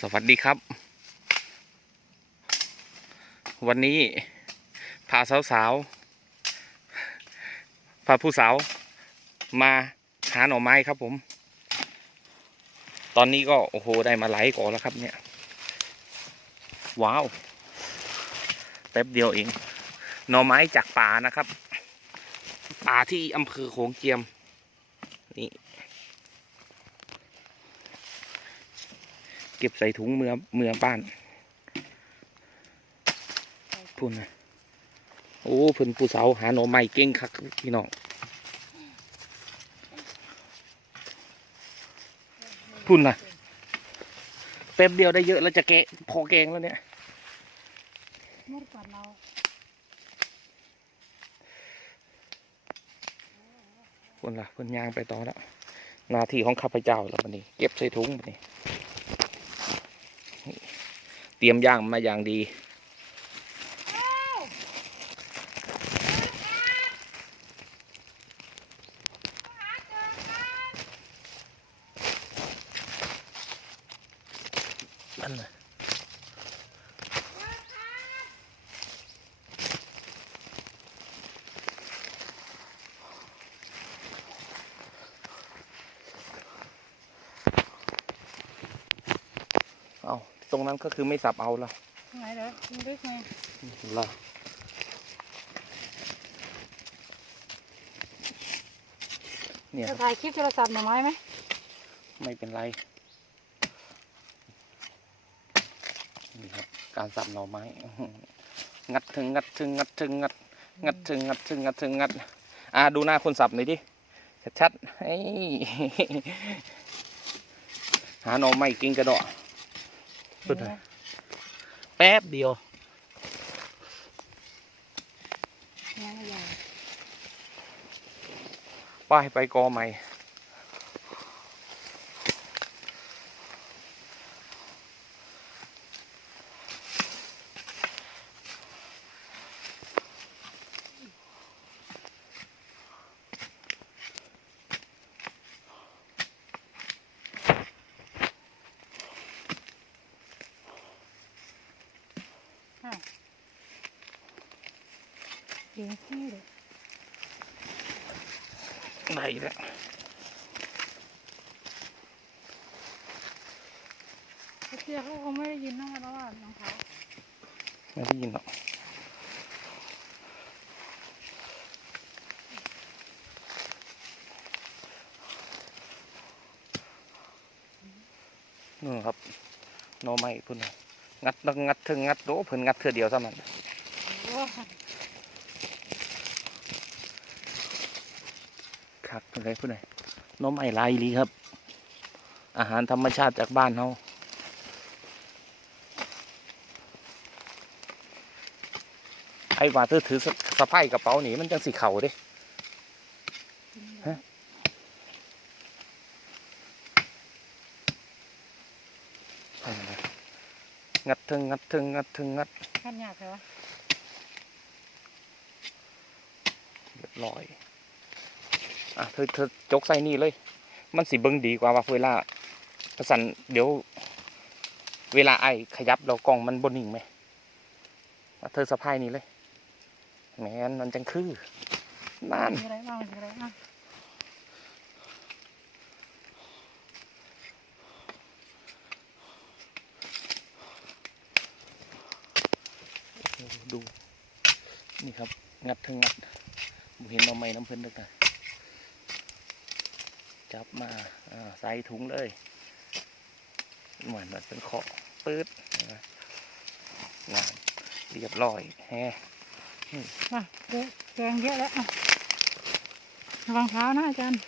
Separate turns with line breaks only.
สวัสดีครับ วันนี้พาสาวๆพาผู้สาวมาหาหน่อไม้ครับผม ตอนนี้ก็โอ้โหได้มาหลายก่อนแล้วครับเนี่ย ว้าวแป๊บเดียวเอง หน่อไม้จากป่านะครับ ป่าที่อำเภอโขงเจียม นี่ ก็บใส่ถุงเมือเมือบ้านพุ่นนะโอ้เพิ่นผู้สาวหาหน่อไม้เก่งคักพี่น้องพุ่นนะแป๊บเดียวได้เยอะแล้วจะแกะพอแกงแล้วเนี่ย
มุดก่อนเรา
พุ่นละพุ่นยางไปต่อแล้วหนาทีของข้าพเจ้าแล้ววันนี้ เก็บใส่ถุงบัดนี้ เตรียมย่างมาอย่างดี นั่นน่ะเอา ตรงนั้นก็คือไม่สับเอาละ
ไหนเด้อมึงลึกไหม
ละเนี่ยค
จะ
รับ
ถ่ายคลิปโทรศัพท์หน่อยไหมไหม
ไม่เป็นไรนี่ครับการสับหน่อไม้อื้อหืองัดถึงงัดถึงงัดถึงงัดงัดถึงงัดถึงงัดถึงงัดอ่าดูหน้าคนสับหน่อยดิชัดๆเฮ้ยหาหน่อไม้กินกระดอก สุดเลยแป๊บเดียว
ยังไม่ใหญ่
ป้ายไปกอใหม่
เดี๋ยวที่เลย
ไหนแล้ว
เจ้าเขาคงไม่ได้ยินนะเพราะว่าน้องเขา
ไม่ได้ยินหรอกนู่นครับหน่อไม้พุ่นน่ะ งัดล้วงัดถึงงัดโอ้เพิ่นงัดเทื่อเดียวซะมันครับเป็นไรพุ่นไหนหน้อไม้ลายอีหลีครับ อาหารธรรมชาติจากบ้านเราไอ้ว่าเธอถือสะพายกระเป๋าหนีมันจังสีเข่าด้ฮะ เอามา งัดถึงงัดถึงงัดถึงงัด
ขั้นยากเลยวะ
เรียบร้อยอะเธอเธอจกใส่นี่เลย มันสิเบิ่งดีกว่าว่าเวลาประสันเดี๋ยว เวลาไอขยับเรากล้องมันบนนิ่งไหมอะเธอสะพายนี่เลยแหมนมันจังคือนั่น
มีอะไรบ้างมีอะไรบ้าง
ดู นี่ครับ งัดถึงงัดผมเห็นเอาไม้น้ำเพิ่นด้วยกันจับมาใส่ถุงเลยเหมือนมันเป็นเคาะปื๊ดงานเรียบร้อยแฮ
มาเจอแกงเยอะแล้วระวังเท้านะอาจารย์